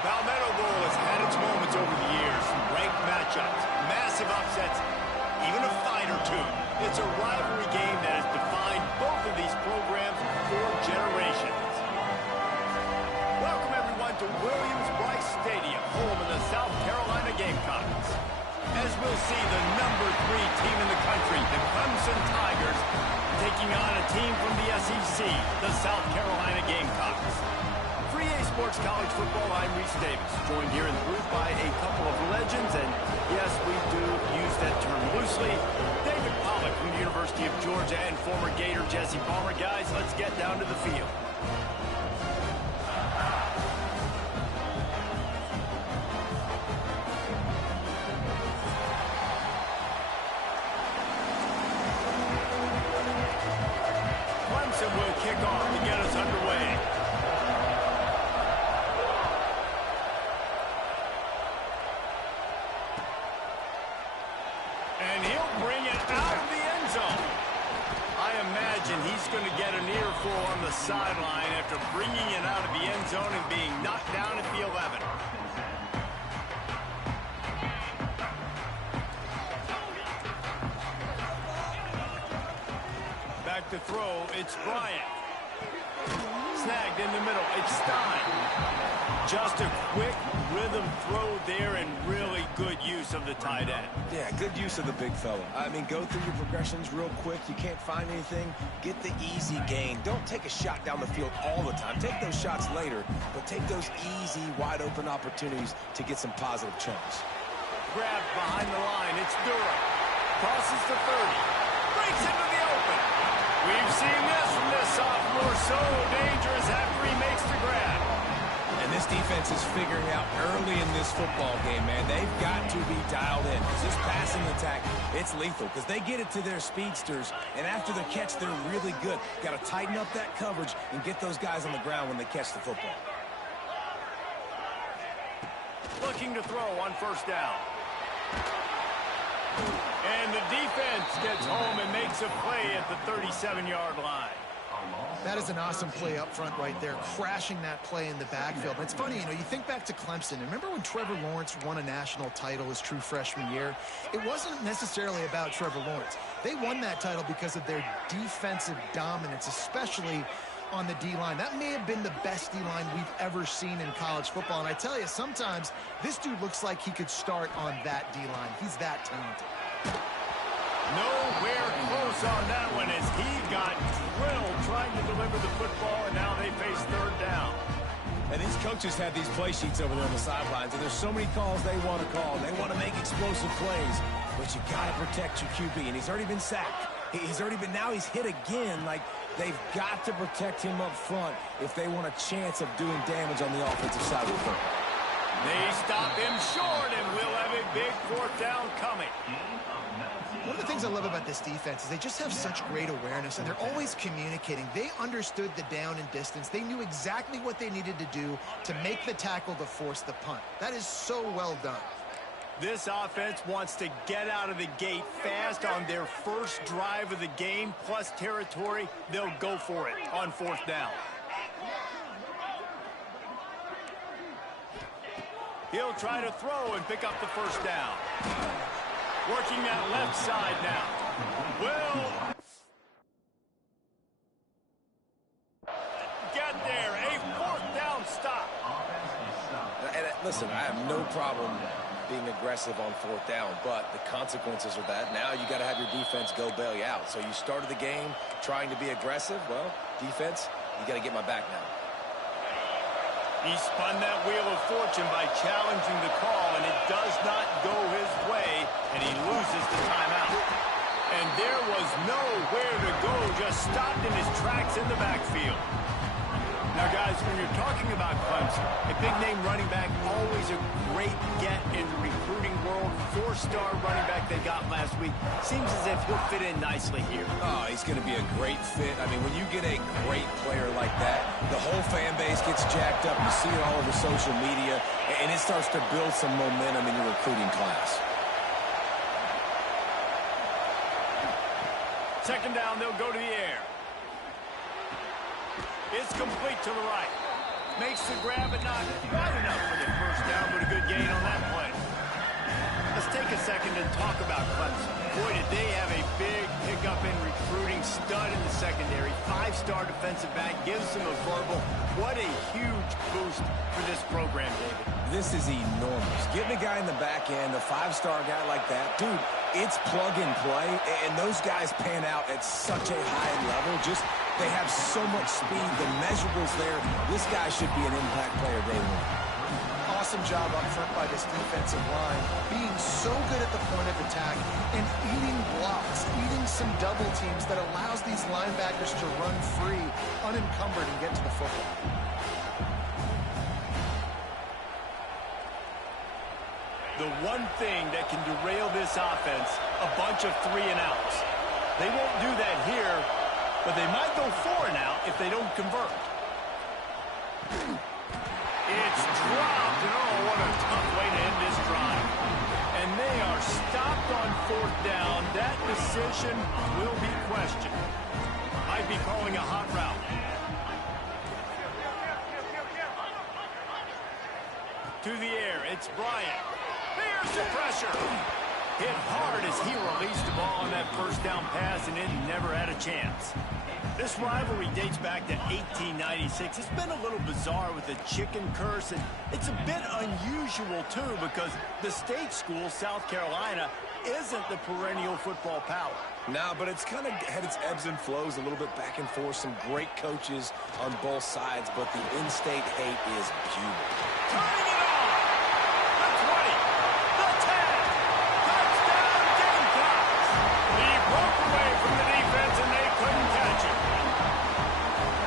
The Palmetto Bowl has had its moments over the years. Ranked matchups, massive upsets, even a fight or two. It's a rivalry game that has defined both of these programs for generations. Welcome, everyone, to Williams-Brice Stadium, home of the South Carolina Gamecocks. As we'll see, the #3 team in the country, the Clemson Tigers, taking on a team from the SEC, the South Carolina Gamecocks. For EA Sports College Football, I'm Reese Davis, joined here in the booth by a couple of legends, and yes, we do use that term loosely. David Pollock from the University of Georgia and former Gator Jesse Palmer. Guys, let's get down to the field. Clemson will kick off to get us underway. And he'll bring it out of the end zone. I imagine he's going to get an earful on the sideline after bringing it out of the end zone and being knocked down at the 11. Back to throw, it's Bryant. Snagged in the middle, it's Stein. Just a quick rhythm throw there and really good use of the tight end. Yeah, good use of the big fella. I mean, go through your progressions real quick. You can't find anything, get the easy gain. Don't take a shot down the field all the time. Take those shots later, but take those easy, wide-open opportunities to get some positive chunks. Grab behind the line, it's Durham. Crosses to 30. Breaks into the open. We've seen this from this sophomore, so dangerous after he makes the grab. And this defense is figuring out early in this football game, man. They've got to be dialed in. Because this passing attack, it's lethal. Because they get it to their speedsters, and after the catch, they're really good. Got to tighten up that coverage and get those guys on the ground when they catch the football. Looking to throw on first down. And the defense gets home and makes a play at the 37-yard line. That is an awesome play up front right there, crashing that play in the backfield. And it's funny, you know, you think back to Clemson. And remember when Trevor Lawrence won a national title his true freshman year? It wasn't necessarily about Trevor Lawrence. They won that title because of their defensive dominance, especially on the D-line. That may have been the best D-line we've ever seen in college football. And I tell you, sometimes this dude looks like he could start on that D-line. He's that talented. Nowhere close on that one as he got drilled trying to deliver the football, and now they face third down. And these coaches have these play sheets over there on the sidelines, and there's so many calls they want to call. They want to make explosive plays, but you got to protect your QB, and he's already been sacked. Now he's hit again. Like, they've got to protect him up front if they want a chance of doing damage on the offensive side of the football. They stop him short, and we'll have a big fourth down coming. One of the things I love about this defense is they just have such great awareness, and they're always communicating. They understood the down and distance. They knew exactly what they needed to do to make the tackle to force the punt. That is so well done. This offense wants to get out of the gate fast on their first drive of the game, plus territory. They'll go for it on fourth down. He'll try to throw and pick up the first down. Working that left side now. Will get there. A fourth down stop. And listen, I have no problem being aggressive on fourth down, but the consequences are that now you got to have your defense go bail you out. So you started the game trying to be aggressive. Well, defense, you got to get my back now. He spun that wheel of fortune by challenging the call, and it does not go his way, and he loses the timeout. And there was nowhere to go, just stopped in his tracks in the backfield. Now, guys, when you're talking about Clemson, a big-name running back, always a great get in the recruiting world. Four-star running back they got last week. Seems as if he'll fit in nicely here. Oh, he's going to be a great fit. I mean, when you get a great player like that, the whole fan base gets jacked up. You see it all over social media, and it starts to build some momentum in your recruiting class. Second down, they'll go to the air. It's complete to the right. Makes the grab, but not quite enough for the first down, but a good gain on that play. Let's take a second and talk about Clemson. Boy, did they have a big pickup in recruiting. Stud in the secondary. 5-star defensive back. Gives them a verbal. What a huge boost for this program, David. This is enormous. Getting a guy in the back end, a 5-star guy like that, dude, it's plug and play, and those guys pan out at such a high level. Just, they have so much speed. The measurables there. This guy should be an impact player day one. Awesome job up front by this defensive line, being so good at the point of attack and eating blocks, eating some double teams that allows these linebackers to run free, unencumbered, and get to the football. The one thing that can derail this offense, a bunch of 3-and-outs. They won't do that here, but they might go 4-and-out if they don't convert. It's dropped, and oh, what a tough way to end this drive. And they are stopped on 4th down. That decision will be questioned. Might be calling a hot route. To the air, it's Bryant. There's the pressure. Hit hard as he released the ball on that first down pass, and it never had a chance. This rivalry dates back to 1896. It's been a little bizarre with the chicken curse, and it's a bit unusual, too, because the state school, South Carolina, isn't the perennial football power. No, but it's kind of had its ebbs and flows, a little bit back and forth, some great coaches on both sides, but the in-state hate is pure. Turning it on! The 20, the 10, touchdown Gamecocks! He broke away from the defense, and they couldn't catch him.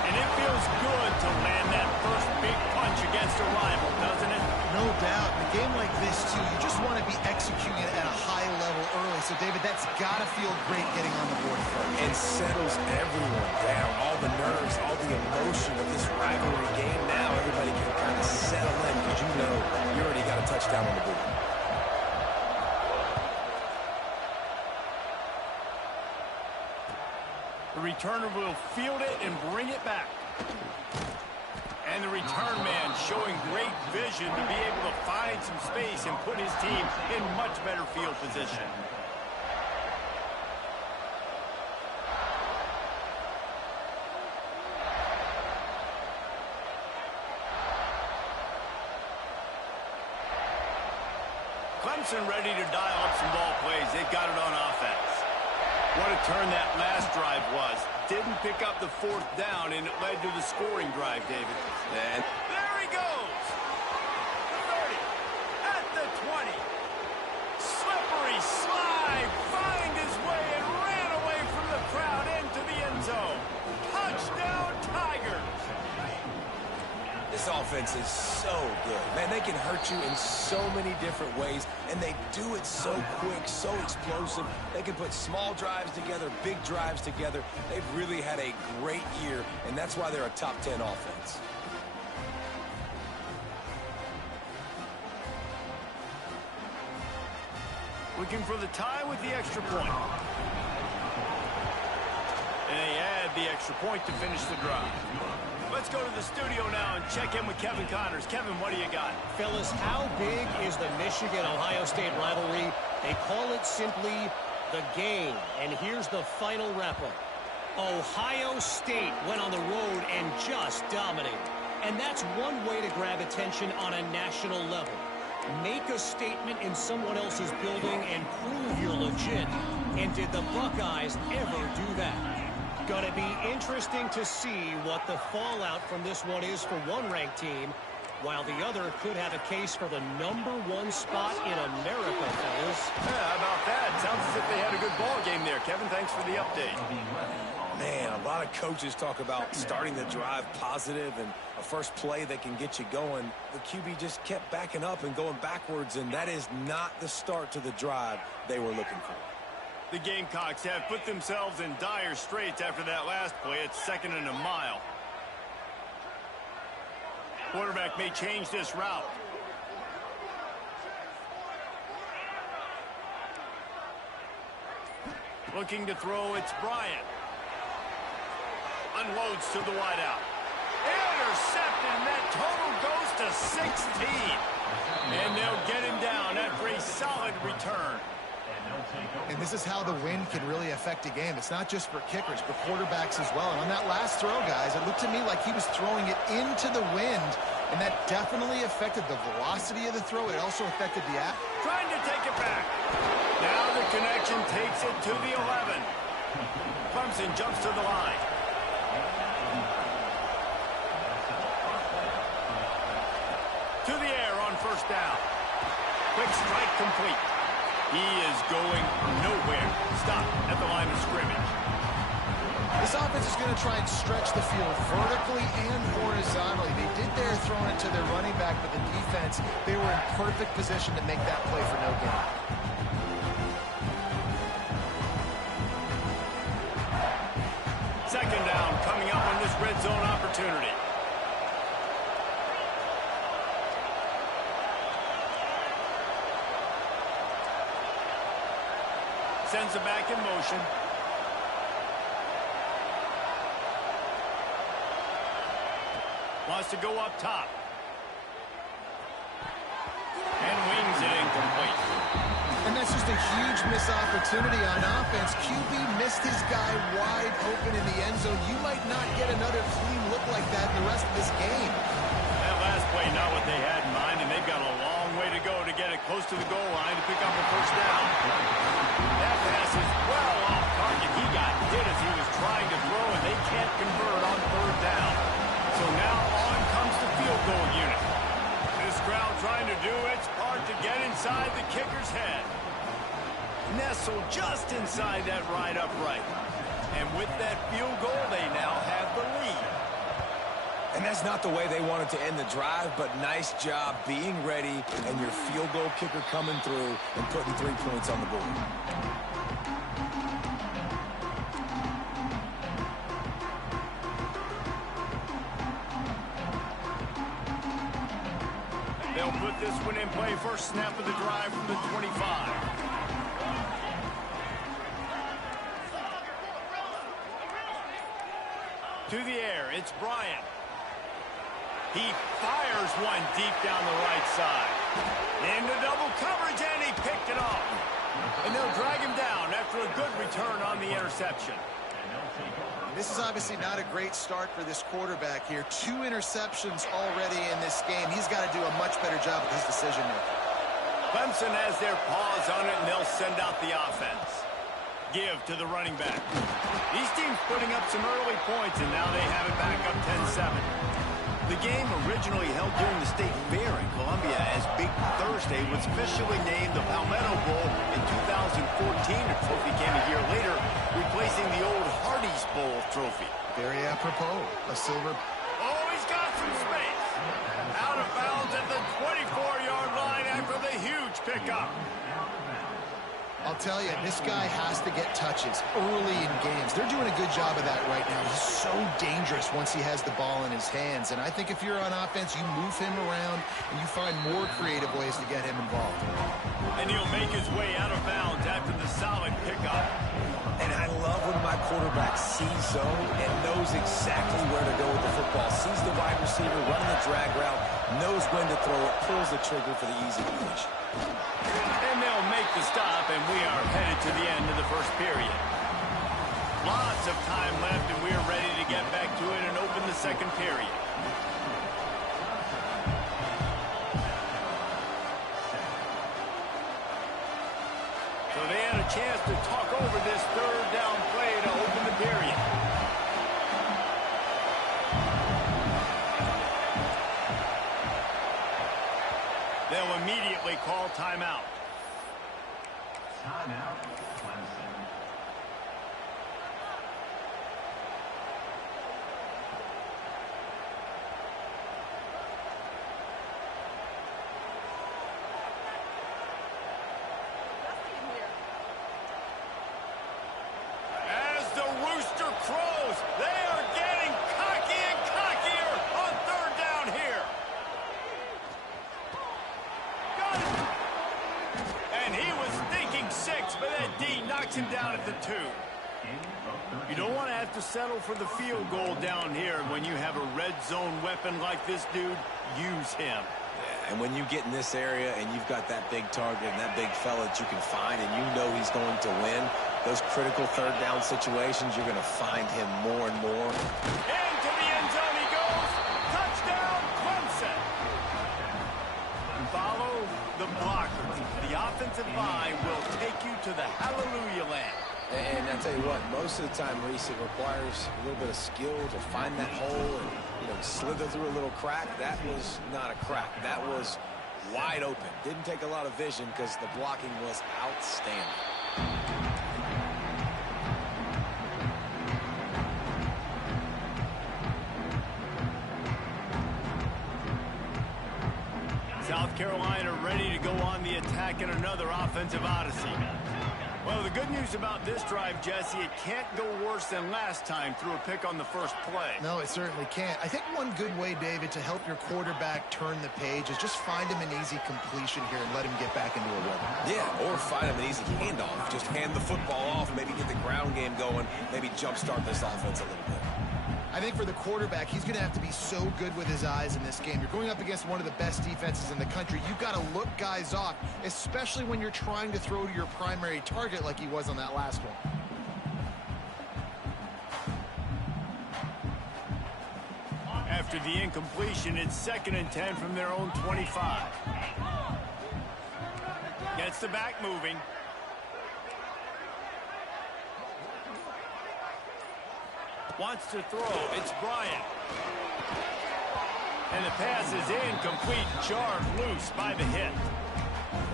And it feels good to land that first big punch against a rival, doesn't it? No doubt. In a game like this, too, you just want to be executing it at a high level early. So, David, that's got to feel great getting on the board first. And settles everyone down. All the nerves, all the emotion of this rivalry game. Now everybody can kind of settle in because you know you already got a touchdown on the board. The returner will field it and bring it back. And the return man showing great vision to be able to find some space and put his team in much better field position. Clemson ready to dial up some ball plays. They've got it on offense. What a turn that last drive was. Didn't pick up the 4th down, and it led to the scoring drive, David. And there he goes. 30, at the 20. Slippery slide, find his way and ran away from the crowd into the end zone. Touchdown, Tigers. This offense is so good. Man, they can hurt you in so many different ways, and they do it so quick, so explosive. They can put small drives together, big drives together. They've really had a great year, and that's why they're a top 10 offense. Looking for the tie with the extra point. And they add the extra point to finish the drive. Let's go to the studio now and check in with Kevin Connors. Kevin, what do you got? Fellas, how big is the Michigan-Ohio State rivalry? They call it simply the game. And here's the final wrap-up. Ohio State went on the road and just dominated. And that's one way to grab attention on a national level. Make a statement in someone else's building and prove you're legit. And did the Buckeyes ever do that? Going to be interesting to see what the fallout from this one is for one ranked team, while the other could have a case for the #1 spot in America, fellas. Yeah, how about that? Sounds as if they had a good ball game there. Kevin, thanks for the update. Man, a lot of coaches talk about starting the drive positive and a first play that can get you going. The QB just kept backing up and going backwards, and that is not the start to the drive they were looking for. The Gamecocks have put themselves in dire straits after that last play. It's 2nd and a mile. Quarterback may change this route. Looking to throw, it's Bryant. Unloads to the wideout. Intercepted, and that total goes to 16. And they'll get him down after a solid return. And this is how the wind can really affect a game. It's not just for kickers, but quarterbacks as well. And on that last throw, guys, it looked to me like he was throwing it into the wind, and that definitely affected the velocity of the throw. It also affected the act. Trying to take it back. Now the connection takes it to the 11. Clemson jumps to the line. To the air on first down. Quick strike complete. He is going nowhere. Stop at the line of scrimmage. This offense is going to try and stretch the field vertically and horizontally. They did their throwing it to their running back, but the defense, they were in perfect position to make that play for no gain. Second down coming up on this red zone opportunity. Sends it back in motion. Wants to go up top. And wings it incomplete. And that's just a huge missed opportunity on offense. QB missed his guy wide open in the end zone. You might not get another clean look like that in the rest of this game. That last play, not what they had in mind, and they've got a long way to go to get it close to the goal line to pick up a first down. That pass is well off target. He got hit as he was trying to throw, and they can't convert on third down. So now on comes the field goal unit. This crowd trying to do its part to get inside the kicker's head. Nestled just inside that right upright. And with that field goal, they now have the lead. And that's not the way they wanted to end the drive, but nice job being ready and your field goal kicker coming through and putting 3 points on the board. They'll put this one in play. First snap of the drive from the 25. To the air, it's Bryant. He fires one deep down the right side. Into double coverage, and he picked it off. And they'll drag him down after a good return on the interception. This is obviously not a great start for this quarterback here. 2 interceptions already in this game. He's got to do a much better job with his decision-making. Clemson has their paws on it, and they'll send out the offense. Give to the running back. These teams putting up some early points, and now they have it back up 10-7. The game originally held during the State Fair in Columbia as Big Thursday was officially named the Palmetto Bowl in 2014. A trophy came a year later, replacing the old Hardee's Bowl trophy. Very apropos, a silver. Oh, he's got some space. Out of bounds at the 24-yard line after the huge pickup. I'll tell you, this guy has to get touches early in games. They're doing a good job of that right now. He's so dangerous once he has the ball in his hands. And I think if you're on offense, you move him around and you find more creative ways to get him involved. And he'll make his way out of bounds after the solid pickup. And I love when my quarterback sees zone and knows exactly where to go with the football. Sees the wide receiver running the drag route, knows when to throw it, pulls the trigger for the easy finish. And they'll make the stop, and we are headed to the end of the first period. Lots of time left, and we are ready to get back to it and open the second period. So they had a chance to talk over this third down play to open the period. They'll immediately call timeout. Timeout, Clemson. As the rooster crows, they are getting cocky and cockier on third down here. Got it. And he was thinking 6, but that D knocks him down at the 2. You don't want to have to settle for the field goal down here. When you have a red zone weapon like this dude, use him. Yeah, and when you get in this area and you've got that big target and that big fella that you can find and you know he's going to win, those critical third down situations, you're going to find him more and more. Into the end zone he goes. Touchdown, Clemson. Follow the blockers. The offensive line will take you to the hallelujah land. And I tell you what, most of the time, Reese, it requires a little bit of skill to find that hole and, slither through a little crack. That was not a crack. That was wide open. Didn't take a lot of vision because the blocking was outstanding. South Carolina ready to go on the attack in another offensive odyssey. Well, the good news about this drive, Jesse, it can't go worse than last time through a pick on the first play. No, it certainly can't. I think one good way, David, to help your quarterback turn the page is just find him an easy completion here and let him get back into a rhythm. Yeah, or find him an easy handoff. Just hand the football off, maybe get the ground game going, maybe jumpstart this offense a little bit. I think for the quarterback, he's going to have to be so good with his eyes in this game. You're going up against one of the best defenses in the country. You've got to look guys off, especially when you're trying to throw to your primary target like he was on that last one. After the incompletion, it's 2nd and 10 from their own 25. Gets the back moving. Wants to throw. It's Bryant. And the pass is incomplete. Jarred loose by the hit.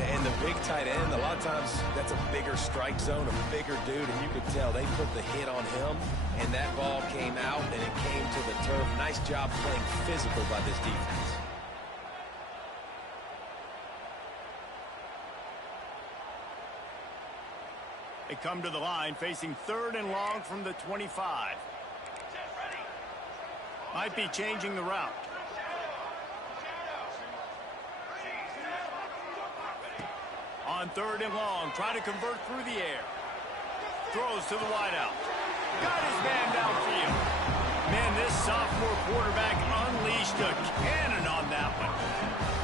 And the big tight end, a lot of times that's a bigger strike zone, a bigger dude, and you could tell they put the hit on him, and that ball came out, and it came to the turf. Nice job playing physical by this defense. They come to the line facing 3rd and long from the 25. Might be changing the route. On 3rd and long, try to convert through the air. Throws to the wideout. Got his man downfield. Man, this sophomore quarterback unleashed a cannon on that one.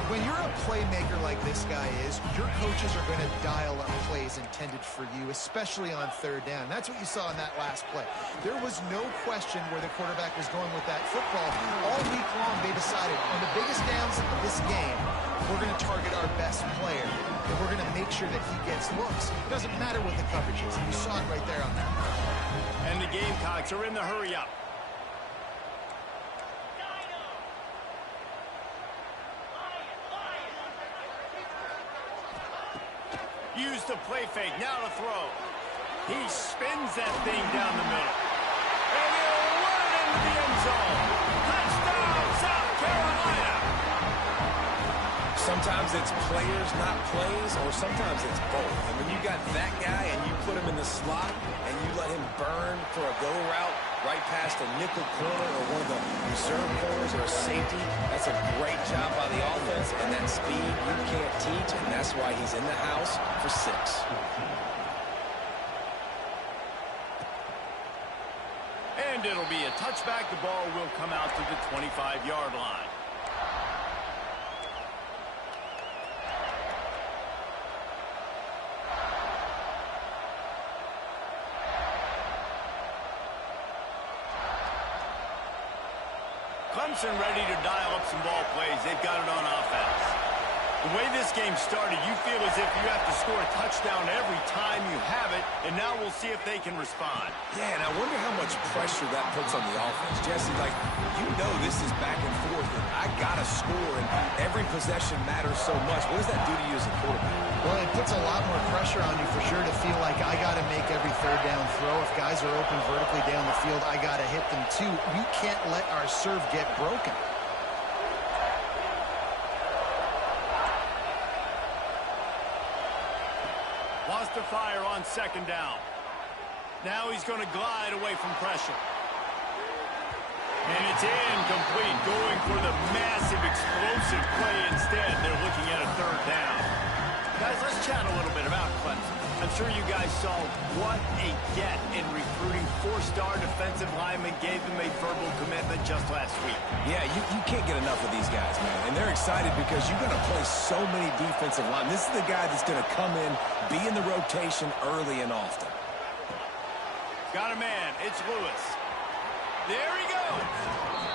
When you're a playmaker like this guy is, your coaches are going to dial up plays intended for you, especially on 3rd down. That's what you saw in that last play. There was no question where the quarterback was going with that football. All week long, they decided on the biggest downs of this game, we're going to target our best player, and we're going to make sure that he gets looks. It doesn't matter what the coverage is. You saw it right there on that. And the Gamecocks are in the hurry-up. Use the play fake, now to throw. He spins that thing down the middle. And he'll run it into the end zone. Touchdown, South Carolina! Sometimes it's players, not plays, or sometimes it's both. And when you got that guy and you put him in the slot and you let him burn for a go route right past a nickel corner or one of the reserve corners or a safety, that's a great job by the offense. And that speed you can't teach, and that's why he's in the house for 6. And it'll be a touchback. The ball will come out to the 25-yard line. Clemson ready to dial up some ball plays. They've got it on offense. The way this game started, you feel as if you have to score a touchdown every time you have it, and now we'll see if they can respond. Yeah, and I wonder how much pressure that puts on the offense. Jesse, this is back and forth, and I got to score, and every possession matters so much. What does that do to you as a quarterback? Well, it puts a lot more pressure on you for sure to feel like I got to make every 3rd down throw. If guys are open vertically down the field, I got to hit them too. We can't let our serve get broken. Wants to fire on 2nd down. Now he's going to glide away from pressure. And it's incomplete, going for the massive explosive play instead. They're looking at a 3rd down. Guys, let's chat a little bit about Clemson. A I'm sure you guys saw what a get in recruiting. 4-star defensive lineman gave them a verbal commitment just last week. Yeah, you can't get enough of these guys, man. And they're excited because you're going to play so many defensive linemen. This is the guy that's going to come in, be in the rotation early and often. Got a man. It's Lewis. There he goes.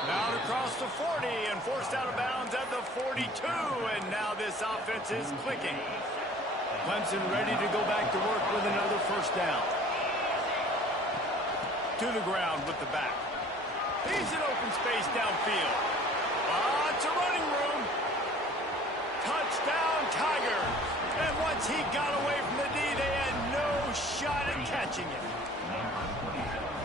Out across the 40 and forced out of bounds at the 42. And now this offense is clicking. Clemson ready to go back to work with another first down. To the ground with the back. He's in open space downfield. Lots of running room. Touchdown, Tigers. And once he got away from the D, they had no shot at catching him.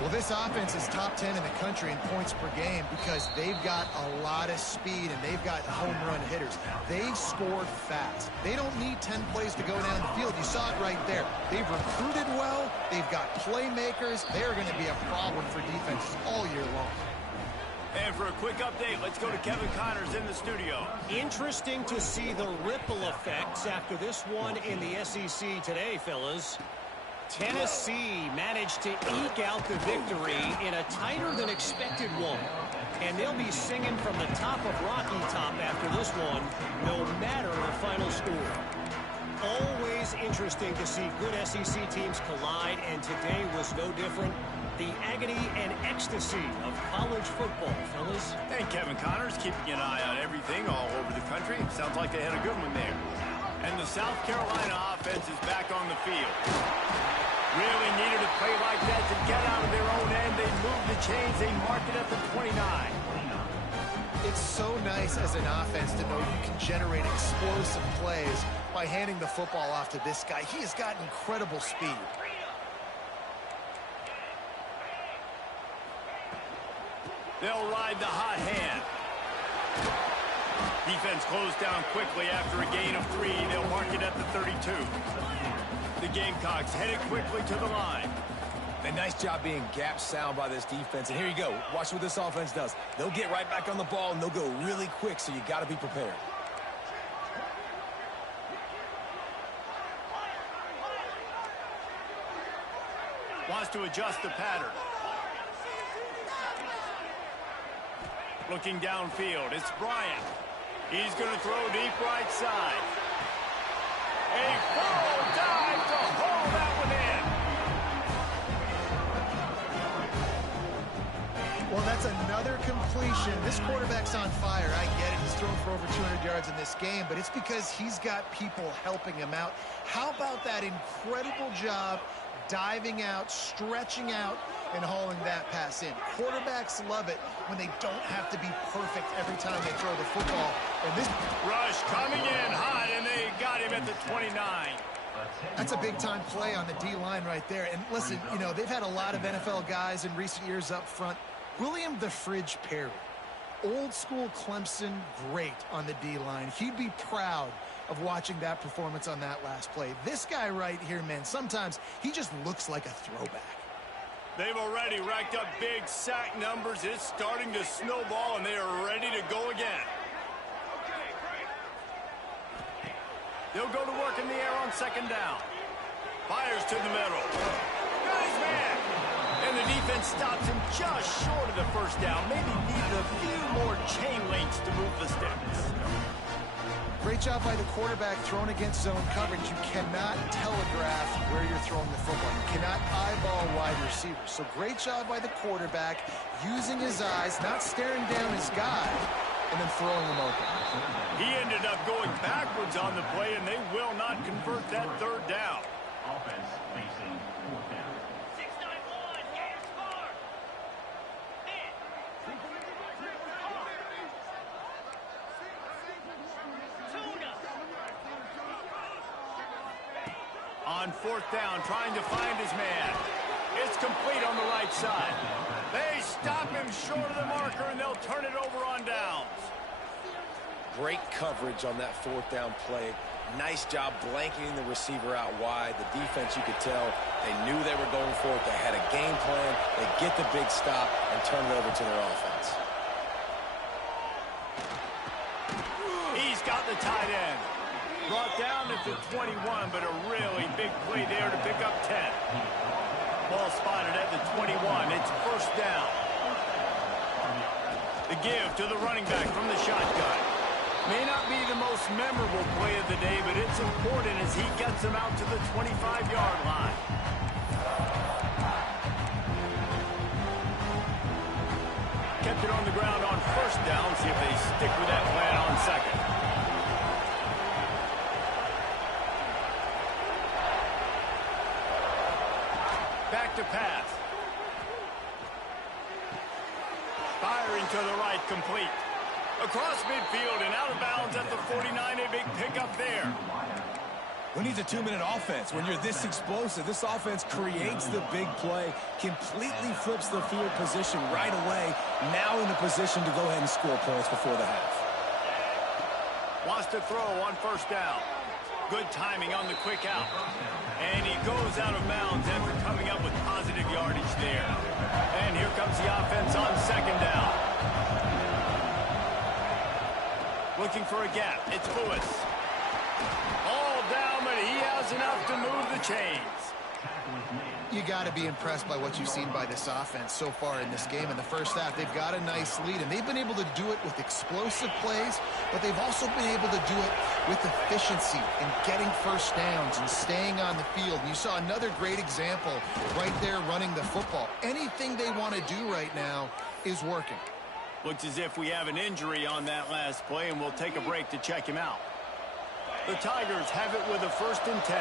Well, this offense is top 10 in the country in points per game because they've got a lot of speed and they've got home run hitters. They scored fast. They don't need 10 plays to go down the field. You saw it right there. They've recruited well. They've got playmakers. They're going to be a problem for defenses all year long. And for a quick update, let's go to Kevin Connors in the studio. Interesting to see the ripple effects after this one in the SEC today, fellas. Tennessee managed to eke out the victory in a tighter-than-expected one. And they'll be singing from the top of Rocky Top after this one, no matter the final score. Always interesting to see good SEC teams collide, and today was no different. The agony and ecstasy of college football, fellas. And Kevin Connors keeping an eye on everything all over the country. Sounds like they had a good one there. And the South Carolina offense is back on the field. Really needed a play like that to get out of their own end. They moved the chains. They mark it at the 29. It's so nice as an offense to know you can generate explosive plays by handing the football off to this guy. He has got incredible speed. They'll ride the hot hand. Defense closed down quickly after a gain of 3. They'll mark it at the 32. The Gamecocks headed quickly to the line. A nice job being gap sound by this defense. And here you go. Watch what this offense does. They'll get right back on the ball, and they'll go really quick, so you got to be prepared. Wants to adjust the pattern. Looking downfield, it's Bryant. He's going to throw deep right side. A full dive to haul that one in. Well, that's another completion. This quarterback's on fire. I get it. He's thrown for over 200 yards in this game, but it's because he's got people helping him out. How about that incredible job diving out, stretching out, and hauling that pass in? Quarterbacks love it when they don't have to be perfect every time they throw the football. And this rush coming in hot, and they got him at the 29. That's a big-time play on the D-line right there. And listen, you know, they've had a lot of NFL guys in recent years up front. William the Fridge Perry, old-school Clemson great on the D-line. He'd be proud of watching that performance on that last play. This guy right here, man, sometimes he just looks like a throwback. They've already racked up big sack numbers. It's starting to snowball, and they are ready to go again. They'll go to work in the air on second down. Fires to the middle. Nice man. And the defense stops him just short of the first down. Maybe needed a few more chain links to move the sticks. Great job by the quarterback throwing against zone coverage. You cannot telegraph where you're throwing the football. You cannot eyeball wide receivers. So great job by the quarterback using his eyes, not staring down his guy, and then throwing him open. He ended up going backwards on the play, and they will not convert that third down. Offense facing fourth down. 691, game score. On fourth down, trying to find his man. It's complete on the right side. They stop him short of the marker, and they'll turn it over on downs. Great coverage on that fourth down play. Nice job blanketing the receiver out wide. The defense, you could tell, they knew they were going for it. They had a game plan. They get the big stop and turn it over to their offense. He's got the tight end. Brought down at the 21, but a really big play there to pick up 10. Ball spotted at the 21. It's first down. The give to the running back from the shotgun. May not be the most memorable play of the day, but it's important as he gets him out to the 25-yard line. Kept it on the ground on first down. See if they stick with that plan on second. Back to pass. Firing to the right, complete. Across midfield and out of bounds at the 49, a big pickup there. Who needs a 2-minute offense? When you're this explosive, this offense creates the big play, completely flips the field position right away, now in a position to go ahead and score points before the half. Wants to throw on first down. Good timing on the quick out. And he goes out of bounds after coming up with positive yardage there. And here comes the offense on second down. Looking for a gap. It's Lewis. All down, but he has enough to move the chains. You got to be impressed by what you've seen by this offense so far in this game. In the first half, they've got a nice lead, and they've been able to do it with explosive plays, but they've also been able to do it with efficiency and getting first downs and staying on the field. And you saw another great example right there running the football. Anything they want to do right now is working. Looks as if we have an injury on that last play, and we'll take a break to check him out. The Tigers have it with a 1st and 10.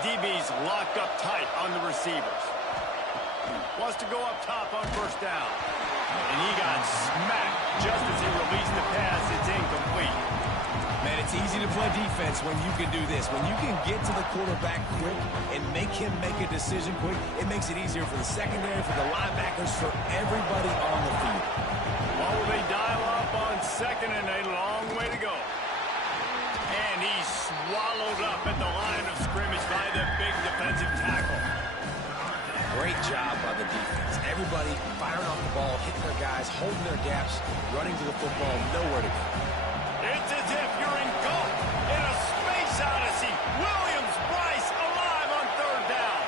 DB's locked up tight on the receivers. Wants to go up top on first down. And he got smacked just as he released the pass. It's incomplete. Man, it's easy to play defense when you can do this. When you can get to the quarterback quick and make him make a decision quick, it makes it easier for the secondary, for the linebackers, for everybody on the field. Well, will they dial up on second and a long way to go? And he's swallowed up at the line of scrimmage by the big defensive tackle. Great job by the defense. Everybody firing off the ball, hitting their guys, holding their gaps, running to the football, nowhere to go. It's as if you're engulfed in a space odyssey. Williams-Brice alive on third down.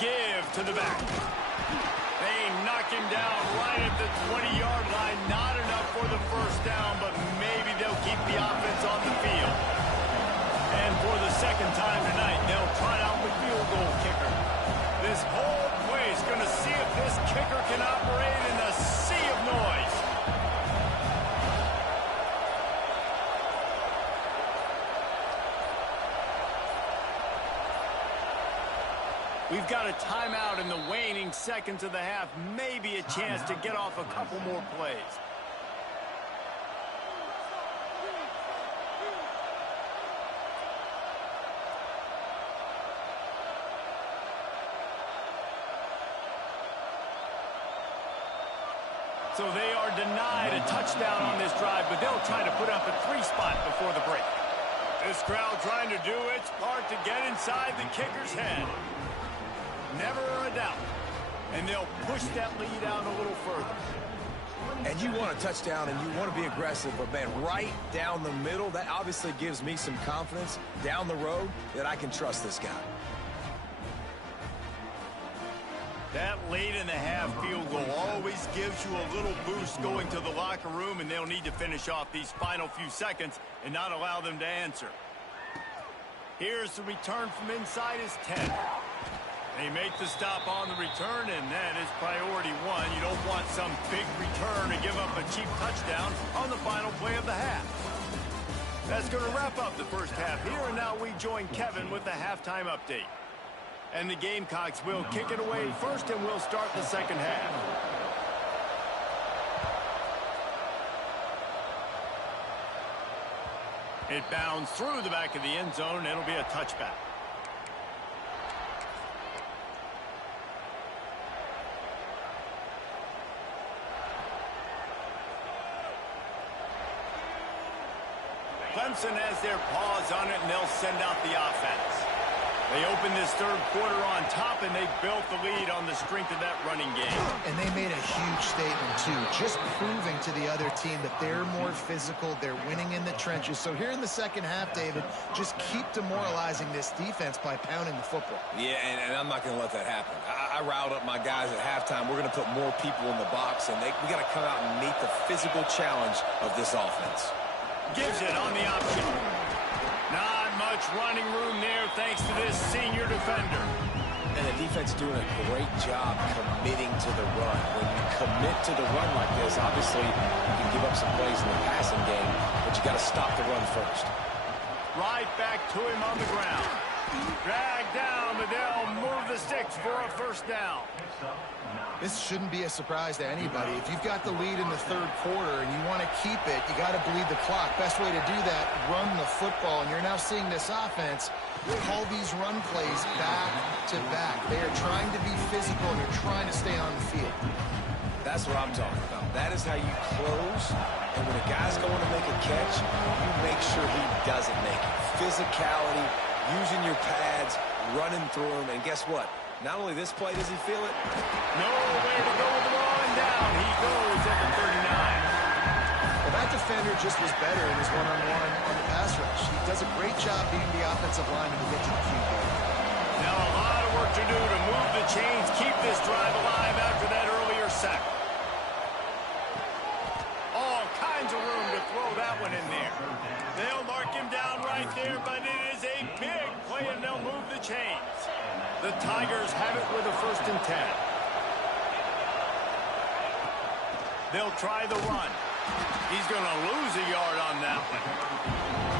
Give to the back. They knock him down right at the 20-yard line. Not enough for the first down, but maybe they'll keep the offense on the field. And for the second time tonight, they'll try out the field goal kicker. This whole play is going to see if this kicker can operate in a sea of noise. We've got a timeout in the waning seconds of the half. Maybe a chance to get off a couple more plays. So they are denied a touchdown on this drive, but they'll try to put up a 3-spot before the break. This crowd trying to do its part to get inside the kicker's head. Never a doubt. And they'll push that lead out a little further. And you want a touchdown and you want to be aggressive, but, man, right down the middle, that obviously gives me some confidence down the road that I can trust this guy. That late in the half field goal always gives you a little boost going to the locker room, and they'll need to finish off these final few seconds and not allow them to answer. Here's the return from inside his 10. They make the stop on the return, and that is priority one. You don't want some big return to give up a cheap touchdown on the final play of the half. That's going to wrap up the first half here, and now we join Kevin with the halftime update. And the Gamecocks will kick it away first, and we'll start the second half. It bounds through the back of the end zone, and it'll be a touchback. Clemson has their paws on it, and they'll send out the offense. They opened this third quarter on top, and they built the lead on the strength of that running game. And they made a huge statement, too, just proving to the other team that they're more physical, they're winning in the trenches. So here in the second half, David, just keep demoralizing this defense by pounding the football. Yeah, and I'm not going to let that happen. I riled up my guys at halftime. We're going to put more people in the box, and we got to come out and meet the physical challenge of this offense. Gives it on the option. Not much running room there thanks to this senior defender. And the defense doing a great job committing to the run. When you commit to the run like this, obviously you can give up some plays in the passing game, but you got to stop the run first. Right back to him on the ground. Drag down, but they'll move the sticks for a first down. This shouldn't be a surprise to anybody. If you've got the lead in the third quarter and you want to keep it, you got to bleed the clock. Best way to do that, run the football. And you're now seeing this offense call these run plays back to back. They are trying to be physical and they're trying to stay on the field. That's what I'm talking about. That is how you close. And when a guy's going to make a catch, you make sure he doesn't make it. Physicality, using your pads, running through them. And guess what? Not only this play does he feel it. Nowhere to go with the ball, and down he goes at the 39. Well, that defender just was better in his one-on-one on the pass rush. He does a great job being the offensive lineman to get to the QB. Now a lot of work to do to move the chains, keep this drive alive after that earlier sack. All kinds of room to throw that one in there. They'll mark him down right there, but it is a big play, and they'll move the chains. The Tigers have it with a 1st and 10. They'll try the run. He's going to lose a yard on that one.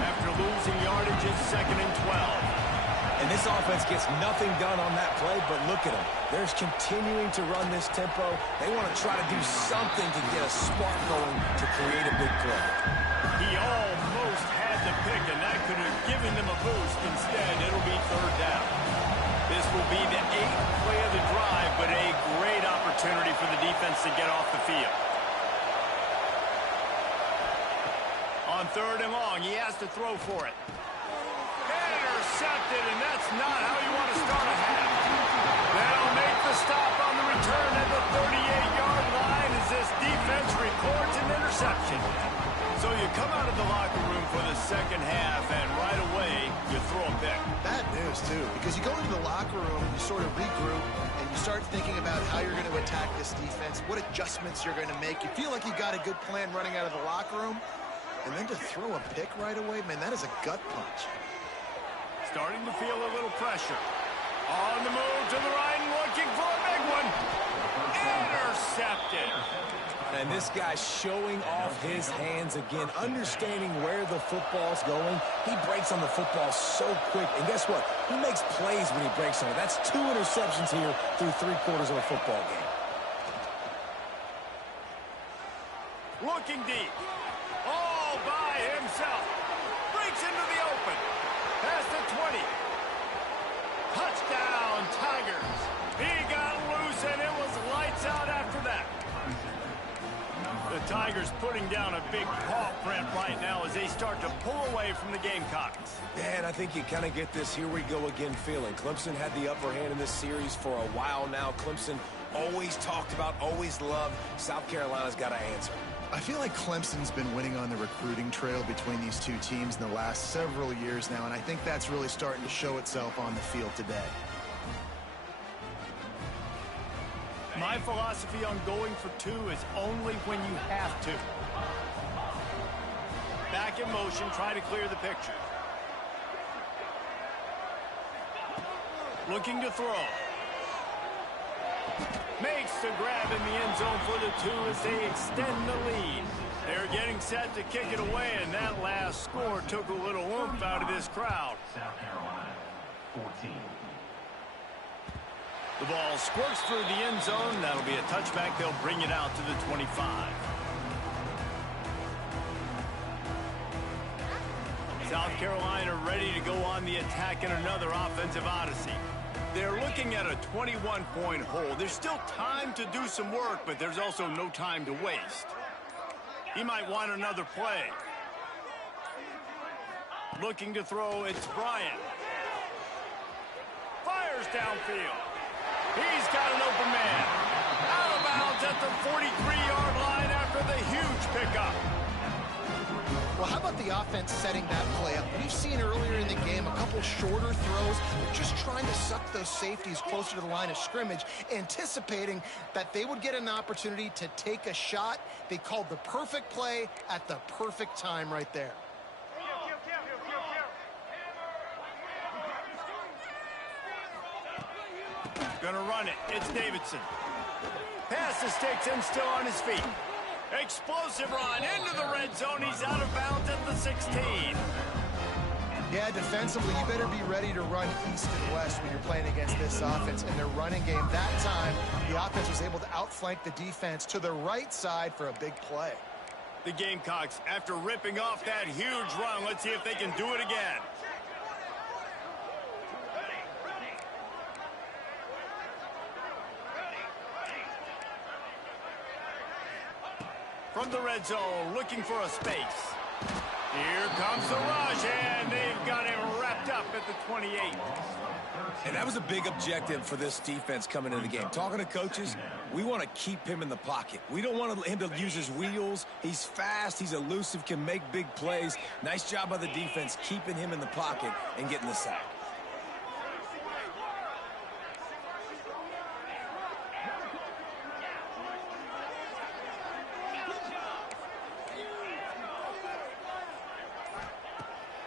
After losing yardage, it's 2nd and 12. And this offense gets nothing done on that play, but look at them. They're continuing to run this tempo. They want to try to do something to get a spark going to create a big play. He almost had the pick, and that could have given them a boost. Instead, it'll be 3rd down. This will be the 8th play of the drive, but a great opportunity for the defense to get off the field. On 3rd and long, he has to throw for it. Intercepted, and that's not how you want to start a half. They'll make the stop on the return at the 38-yard line as this defense records an interception. So you come out of the locker room for the second half, and right away, you throw a pick. Bad news, too, because you go into the locker room and you sort of regroup and you start thinking about how you're going to attack this defense, what adjustments you're going to make. You feel like you got a good plan running out of the locker room, and then to throw a pick right away, man, that is a gut punch. Starting to feel a little pressure. On the move to the right and looking for a big one. Intercepted. And this guy showing off his hands again, understanding where the football's going. He breaks on the football so quick. And guess what? He makes plays when he breaks on it. That's 2 interceptions here through 3 quarters of a football game. Looking deep. All by himself. Breaks into the open. Past the 20. Touchdown, Tigers. He got loose, and it was lights out after that. The Tigers putting down a big paw print right now as they start to pull away from the Gamecocks. And I think you kind of get this here we go again feeling. Clemson had the upper hand in this series for a while now. Clemson always talked about, always loved. South Carolina's got to answer. I feel like Clemson's been winning on the recruiting trail between these two teams in the last several years now, and I think that's really starting to show itself on the field today. My philosophy on going for 2 is only when you have to. Back in motion, try to clear the picture. Looking to throw. Makes the grab in the end zone for the 2 as they extend the lead. They're getting set to kick it away, and that last score took a little oomph out of this crowd. South Carolina, 14. The ball squirts through the end zone. That'll be a touchback. They'll bring it out to the 25. South Carolina ready to go on the attack in another offensive odyssey. They're looking at a 21-point hole. There's still time to do some work, but there's also no time to waste. He might want another play. Looking to throw, it's Bryant. Fires downfield. He's got an open man. Out of bounds at the 43-yard line after the huge pickup. Well, how about the offense setting that play up? We've seen earlier in the game a couple shorter throws. They're just trying to suck those safeties closer to the line of scrimmage, anticipating that they would get an opportunity to take a shot. They called the perfect play at the perfect time right there. Gonna run it. It's Davidson. Pass the sticks and still on his feet. Explosive run into the red zone. He's out of bounds at the 16. Yeah, defensively, you better be ready to run east and west when you're playing against this offense. In their running game that time, the offense was able to outflank the defense to the right side for a big play. The Gamecocks, after ripping off that huge run, let's see if they can do it again. From the red zone, looking for a space. Here comes the rush, and they've got him wrapped up at the 28. And that was a big objective for this defense coming into the game. Talking to coaches, we want to keep him in the pocket. We don't want him to use his wheels. He's fast, he's elusive, can make big plays. Nice job by the defense keeping him in the pocket and getting the sack.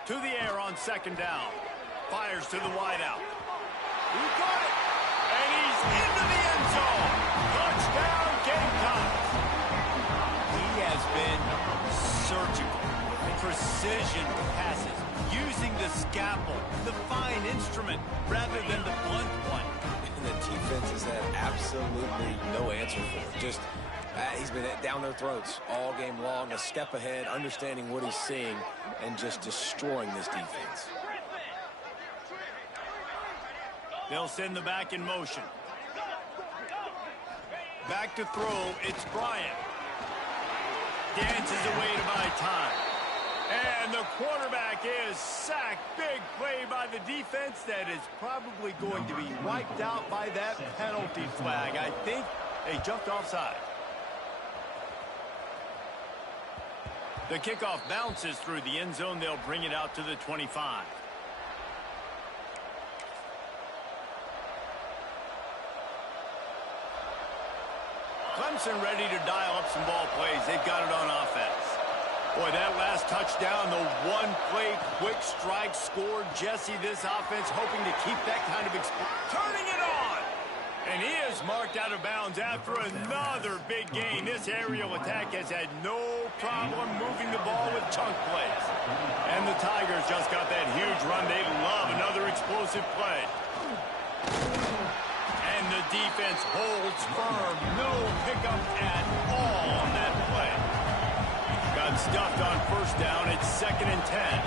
To the air on second down. Fires to the wideout. He got it. And he's into the end zone. Touchdown, Gamecocks. He has been surgical. Precision passes. Using the scalpel, the fine instrument, rather than the blunt one. And the defense has had absolutely no answer for it. Just, he's been down their throats all game long, a step ahead, understanding what he's seeing, and just destroying this defense. They'll send the back in motion. Back to throw, it's Bryant. Dances away to buy time. And the quarterback is sacked. Big play by the defense that is probably going to be wiped out by that penalty flag. I think they jumped offside. The kickoff bounces through the end zone. They'll bring it out to the 25. Clemson ready to dial up some ball plays. They've got it on offense. Boy, that last touchdown, the one-play quick strike scored. Jesse, this offense hoping to keep that kind of turning it on. And he is marked out of bounds after another big gain. This aerial attack has had no problem moving the ball with chunk plays. And the Tigers just got that huge run. They love another explosive play. And the defense holds firm. No pickup at all on that play. Got stuffed on first down. It's 2nd and 10.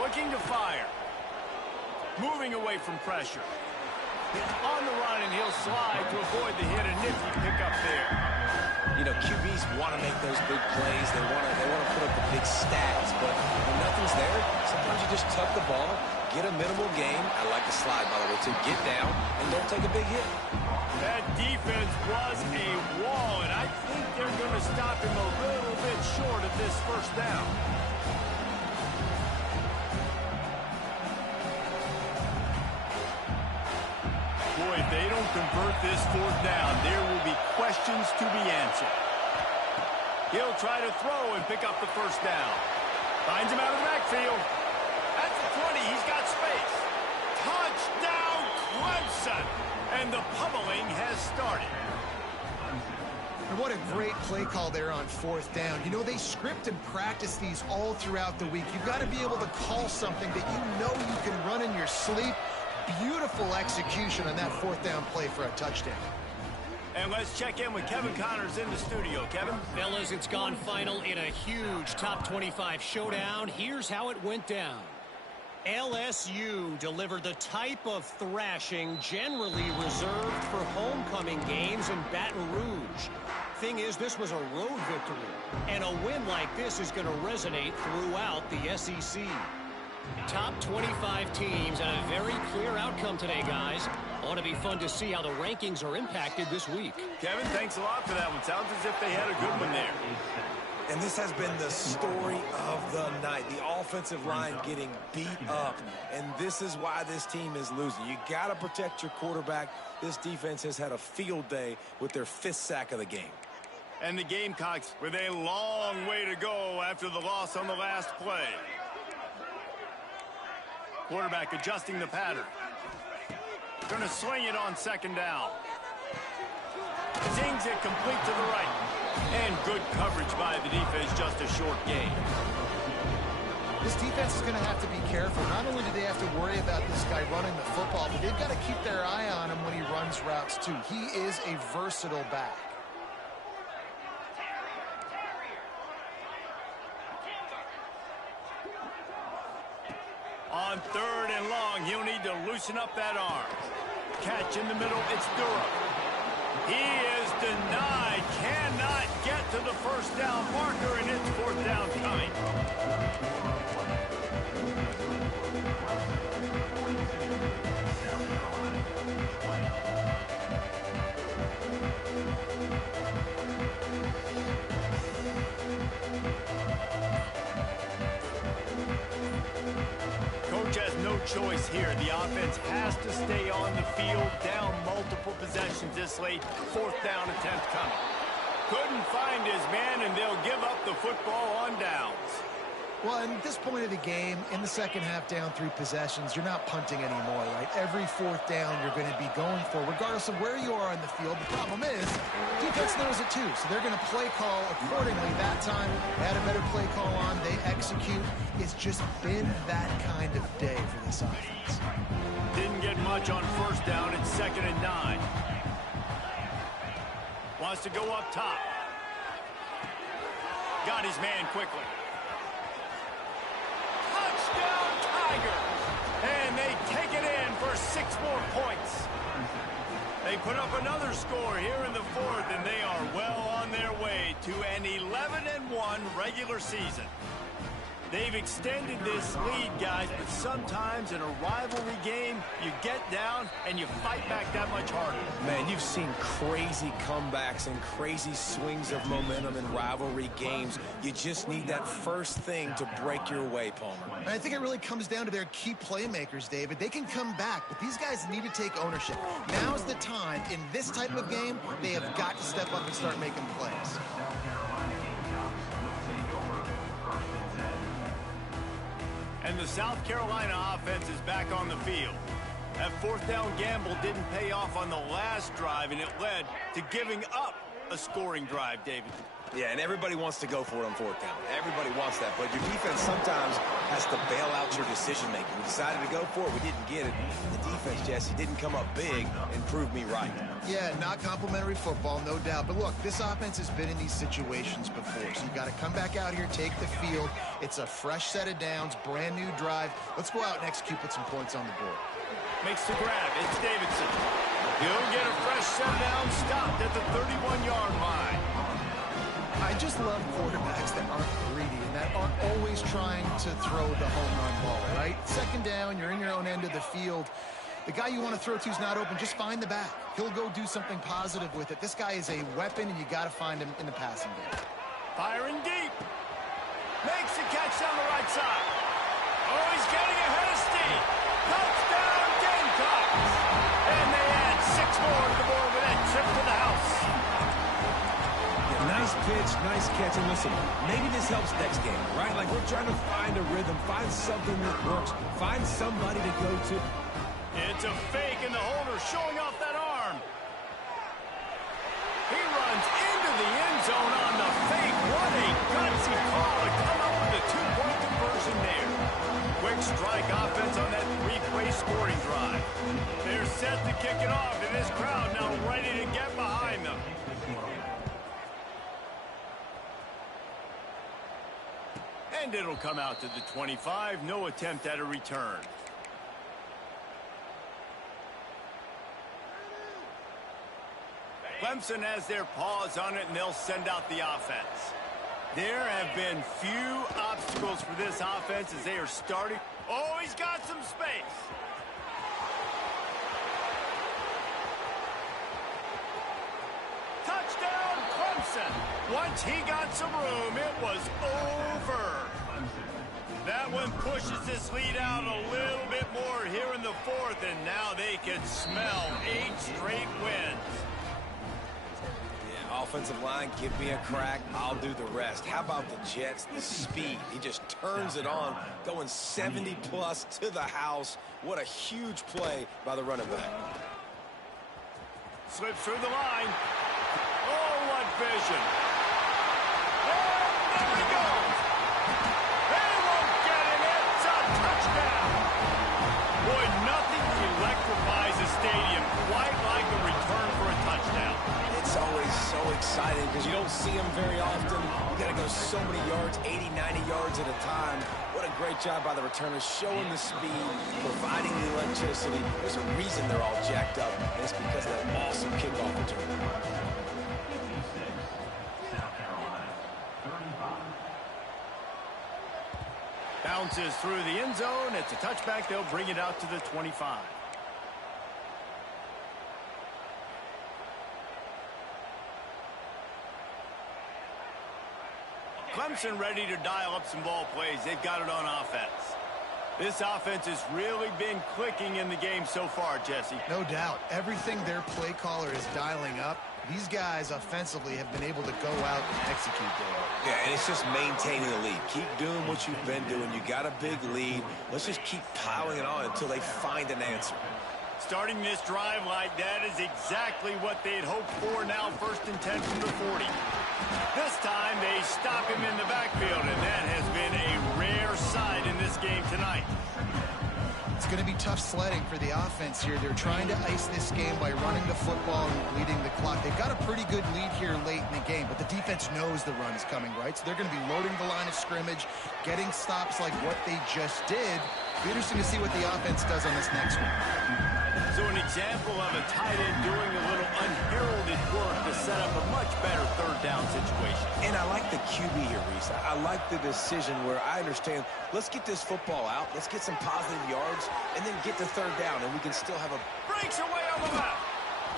Looking to fire. Moving away from pressure. On the run, and he'll slide to avoid the hit. A nifty pickup there. You know, QBs want to make those big plays. They want to put up the big stats, but when nothing's there, sometimes you just tuck the ball, get a minimal gain. I like the slide, by the way, to get down and don't take a big hit. That defense was a wall, and I think they're going to stop him a little bit short of this first down. Boy, if they don't convert this fourth down, there will be questions to be answered. He'll try to throw and pick up the first down. Finds him out of the backfield. At the 20, he's got space. Touchdown, Clemson! And the pummeling has started. And what a great play call there on fourth down. You know, they script and practice these all throughout the week. You've got to be able to call something that you know you can run in your sleep. Beautiful execution on that fourth down play for a touchdown. And let's check in with Kevin Connors in the studio. Kevin? Fellas, it's gone final in a huge top 25 showdown. Here's how it went down. LSU delivered the type of thrashing generally reserved for homecoming games in Baton Rouge. Thing is, this was a road victory, and a win like this is going to resonate throughout the SEC. Top 25 teams and a very clear outcome today, guys. Ought to be fun to see how the rankings are impacted this week. Kevin, thanks a lot for that one. Sounds as if they had a good one there. And this has been the story of the night. The offensive line getting beat up. And this is why this team is losing. You got to protect your quarterback. This defense has had a field day with their 5th sack of the game. And the Gamecocks with a long way to go after the loss on the last play. Quarterback adjusting the pattern. Going to swing it on 2nd down. Zings it complete to the right. And good coverage by the defense, just a short gain. This defense is going to have to be careful. Not only do they have to worry about this guy running the football, but they've got to keep their eye on him when he runs routes too. He is a versatile back. On 3rd and long, he'll need to loosen up that arm. Catch in the middle, it's Durham. He is denied, cannot get to the 1st down marker, and it's 4th down coming. Coach has no choice here. The offense has to stay on the field, down multiple possessions this late. 4th down attempt coming. Couldn't find his man, and they'll give up the football on downs. Well, at this point of the game, in the second half, down 3 possessions, you're not punting anymore, right? Every 4th down you're going to be going for, regardless of where you are on the field. The problem is, defense knows it too, so they're going to play call accordingly. That time, they had a better play call on. They execute. It's just been that kind of day for this offense. Didn't get much on 1st down. It's 2nd and 9. Wants to go up top. Got his man quickly. Touchdown, Tigers! And they take it in for 6 more points. They put up another score here in the 4th, and they are well on their way to an 11-1 regular season. They've extended this lead, guys, but sometimes in a rivalry game, you get down and you fight back that much harder. Man, you've seen crazy comebacks and crazy swings of momentum in rivalry games. You just need that first thing to break your way, Palmer. And I think it really comes down to their key playmakers, David. They can come back, but these guys need to take ownership. Now's the time. In this type of game, they have got to step up and start making plays. And the South Carolina offense is back on the field. That 4th down gamble didn't pay off on the last drive, and it led to giving up a scoring drive, David. Yeah, and everybody wants to go for it on 4th down. Everybody wants that, but your defense sometimes has to bail out your decision-making. We decided to go for it. We didn't get it. The defense, Jesse, didn't come up big and prove me right. Yeah, not complimentary football, no doubt. But look, this offense has been in these situations before, so you got to come back out here, take the field. It's a fresh set of downs, brand new drive. Let's go out and execute, put some points on the board. Makes the grab. It's Davidson. He'll get a fresh set down, stopped at the 31-yard line. I just love quarterbacks that aren't greedy and that aren't always trying to throw the home run ball, right? 2nd down, you're in your own end of the field. The guy you want to throw to is not open. Just find the back. He'll go do something positive with it. This guy is a weapon, and you got to find him in the passing game. Firing deep. Makes the catch down the right side. Oh, he's getting ahead of steam. Touchdown, Gamecocks. And they add 6 more to the board with that trip to the house. Nice pitch, nice catch, and listen, maybe this helps next game, right? Like we're trying to find a rhythm, find something that works, find somebody to go to. It's a fake, and the holder showing off that arm. He runs into the end zone on the fake. What a gutsy call to come up with a 2-point conversion there. Quick strike offense on that 3-play scoring drive. They're set to kick it off, and this crowd now ready to get behind them. And And it'll come out to the 25. No attempt at a return. Clemson has their paws on it, and they'll send out the offense. There have been few obstacles for this offense as they are starting. Oh, he's got some space. Touchdown, Clemson. Once he got some room, it was over. That one pushes this lead out a little bit more here in the fourth, and now they can smell 8 straight wins. Offensive line, give me a crack, I'll do the rest. How about the Jets, the speed? He just turns it on, going 70-plus to the house. What a huge play by the running back. Slips through the line. Oh, what vision. And there he goes. They won't get him. It's a touchdown. Boy, nothing electrifies a stadium quite like a return for a touchdown. It's always so exciting because you don't see them very often. You got to go so many yards, 80, 90 yards at a time. What a great job by the returners, showing the speed, providing the electricity. There's a reason they're all jacked up, and it's because of that awesome kickoff return. Bounces through the end zone. It's a touchback. They'll bring it out to the 25. Clemson ready to dial up some ball plays. They've got it on offense. This offense has really been clicking in the game so far, Jesse. No doubt. Everything their play caller is dialing up, these guys offensively have been able to go out and execute there. Yeah, and it's just maintaining the lead. Keep doing what you've been doing. You got a big lead. Let's just keep piling it on until they find an answer. Starting this drive like that is exactly what they'd hoped for. Now 1st and 10 from the 40. This time they stop him in the backfield, and that has been a rare sight in this game tonight. It's going to be tough sledding for the offense here. They're trying to ice this game by running the football and leading the clock. They've got a pretty good lead here late in the game, but the defense knows the run is coming, right? So they're going to be loading the line of scrimmage, getting stops like what they just did. Be interesting to see what the offense does on this next one. So an example of a tight end doing a little unheralded work to set up a much better 3rd down situation. And I like the QB here, Reese. I like the decision where I understand, let's get this football out, let's get some positive yards, and then get to 3rd down, and we can still have a... Breaks away on the left.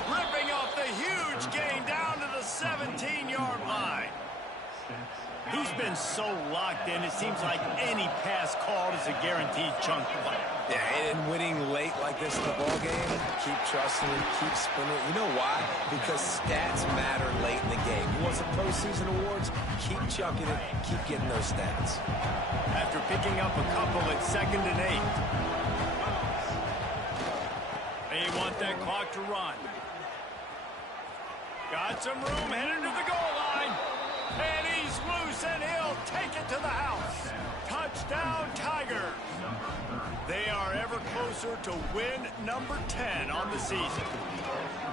Ripping off the huge gain down to the 17-yard line. He's been so locked in, it seems like any pass called is a guaranteed chunk play. Yeah, and winning late like this in the ball game, keep trusting it, keep spinning it. You know why? Because stats matter late in the game. You want some postseason awards? Keep chucking it, keep getting those stats. After picking up a couple at 2nd and 8. They want that clock to run. Got some room headed to the goal line. And he's loose, and he'll take it to the house. Touchdown, Tigers. They are ever closer to win number 10 on the season.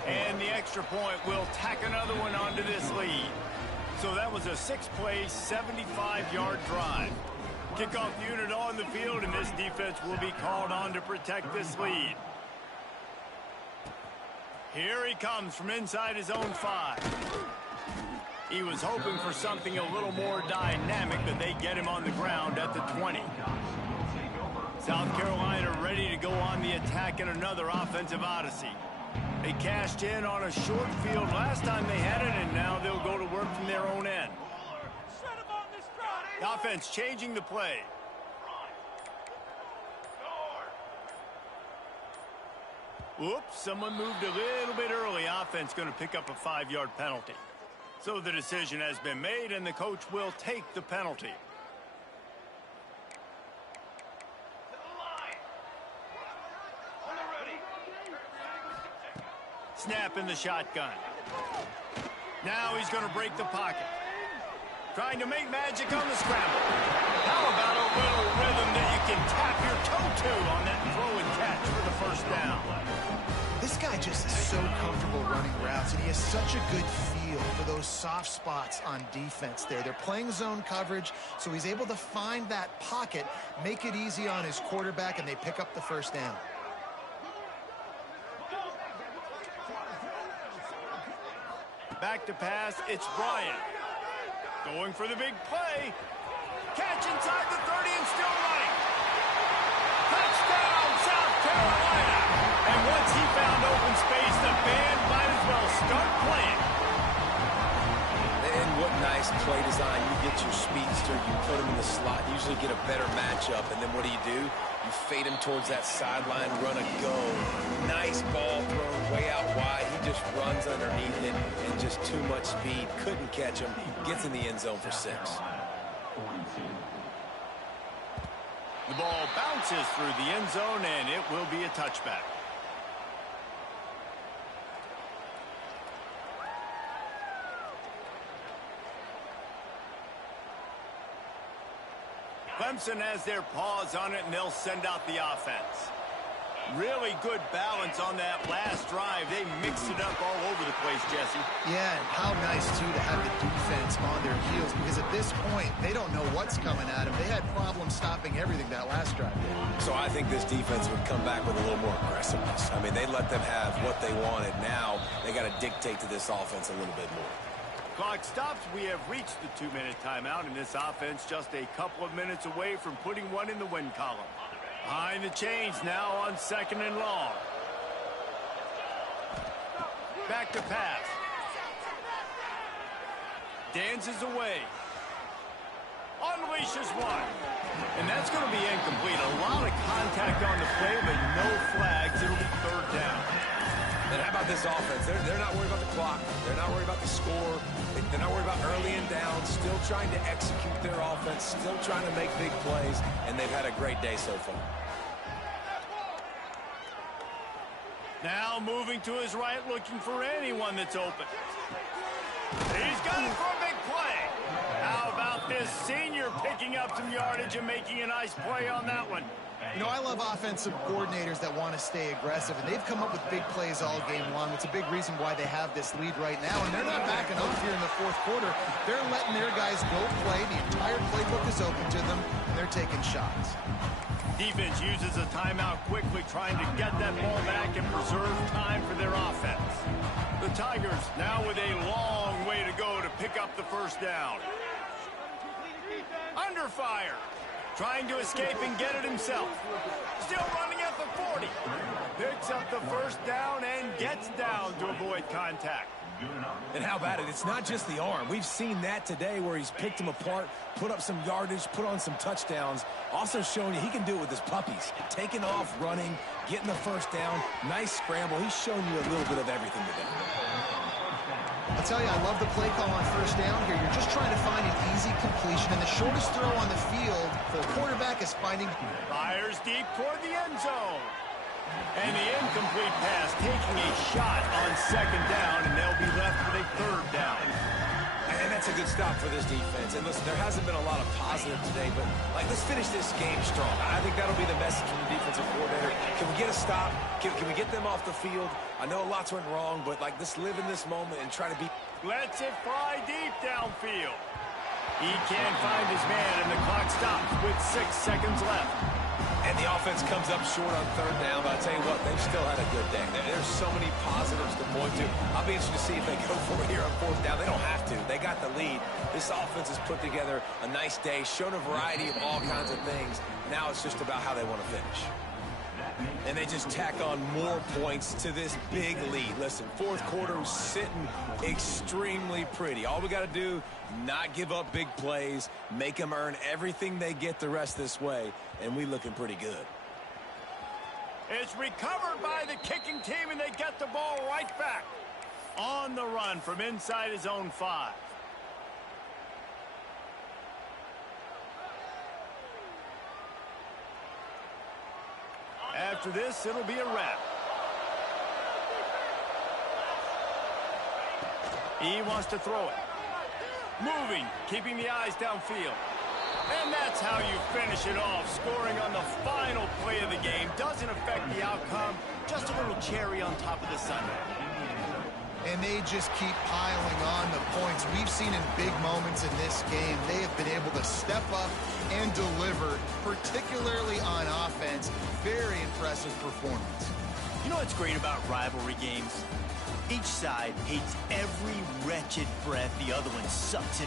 And the extra point will tack another one onto this lead. So that was a 6-play, 75-yard drive. Kickoff unit on the field, and this defense will be called on to protect this lead. Here he comes from inside his own 5. He was hoping for something a little more dynamic, but they get him on the ground at the 20. South Carolina ready to go on the attack in another offensive odyssey. They cashed in on a short field last time they had it, and now they'll go to work from their own end. The offense changing the play. Whoops, someone moved a little bit early. Offense going to pick up a 5-yard penalty. So the decision has been made, and the coach will take the penalty. Snap in the shotgun. Now he's going to break the pocket. Trying to make magic on the scramble. How about a little rhythm that you can tap your toe to on that throw and catch for the 1st down? This This guy just is so comfortable running routes, and he has such a good feel for those soft spots on defense there. They're playing zone coverage, so he's able to find that pocket, make it easy on his quarterback, and they pick up the first down. Back to pass, it's Bryant. Going for the big play. Catch inside the 30 and still running. Touchdown, South Carolina. And once he found open space, the band might as well start playing. And what nice play design. You get your speedster, you put him in the slot, usually get a better matchup, and then what do? You fade him towards that sideline, run a go. Nice ball thrown way out wide. He just runs underneath it and just too much speed. Couldn't catch him. Gets in the end zone for 6. The ball bounces through the end zone, and it will be a touchback. Clemson has their paws on it, and they'll send out the offense. Really good balance on that last drive. They mixed it up all over the place, Jesse. Yeah, and how nice, too, to have the defense on their heels, because at this point, they don't know what's coming at them. They had problems stopping everything that last drive did. So I think this defense would come back with a little more aggressiveness. I mean, they let them have what they wanted. Now they got to dictate to this offense a little bit more. Clock stops. We have reached the 2-minute timeout, and this offense just a couple of minutes away from putting one in the win column. Behind the chains now on 2nd and long. Back to pass. Dances away. Unleashes one. And that's going to be incomplete. A lot of contact on the play, but no flags. It'll be 3rd down. And how about this offense? They're not worried about the clock. They're not worried about the score. They're not worried about early and down. Still trying to execute their offense. Still trying to make big plays. And they've had a great day so far. Now moving to his right, looking for anyone that's open. He's got it for a big play. How about this senior picking up some yardage and making a nice play on that one? You know, I love offensive coordinators that want to stay aggressive, and they've come up with big plays all game long. It's a big reason why they have this lead right now, and they're not backing up here in the 4th quarter. They're letting their guys go play. The entire playbook is open to them, and they're taking shots. Defense uses a timeout quickly, trying to get that ball back and preserve time for their offense. The Tigers now with a long way to go to pick up the first down. Under fire. Trying to escape and get it himself. Still running at the 40. Picks up the first down and gets down to avoid contact. And how about it? It's not just the arm. We've seen that today where he's picked them apart, put up some yardage, put on some touchdowns. Also showing you he can do it with his puppies. Taking off, running, getting the first down. Nice scramble. He's shown you a little bit of everything today. I'll tell you, I love the play call on first down here. You're just trying to find an easy completion, and the shortest throw on the field for the quarterback is finding... Fires deep toward the end zone. And the incomplete pass taking a shot on 2nd down, and they'll be left with a 3rd down. And that's a good stop for this defense. And listen, there hasn't been a lot of positive today, but let's finish this game strong. I think that'll be the message from the defensive coordinator. Can we get a stop? Can we get them off the field? I know lots went wrong, but let's live in this moment and try to be... Lets it fly deep downfield. He can't find his man, and the clock stops with 6 seconds left. And the offense comes up short on 3rd down, but I'll tell you what, they've still had a good day. There's so many positives to point to. I'll be interested to see if they go for it here on 4th down. They don't have to. They got the lead. This offense has put together a nice day, shown a variety of all kinds of things. Now it's just about how they want to finish. And they just tack on more points to this big lead. Listen, 4th quarter is sitting extremely pretty. All we got to do, not give up big plays, make them earn everything they get the rest this way, and we looking pretty good. It's recovered by the kicking team, and they get the ball right back. On the run from inside his own 5. After this, it'll be a wrap. He wants to throw it. Moving, keeping the eyes downfield. And that's how you finish it off. Scoring on the final play of the game doesn't affect the outcome. Just a little cherry on top of the sundae. And they just keep piling on the points. We've seen in big moments in this game, they have been able to step up and deliver, particularly on offense. Very impressive performance. You know what's great about rivalry games? Each side hates every wretched breath the other one sucks in.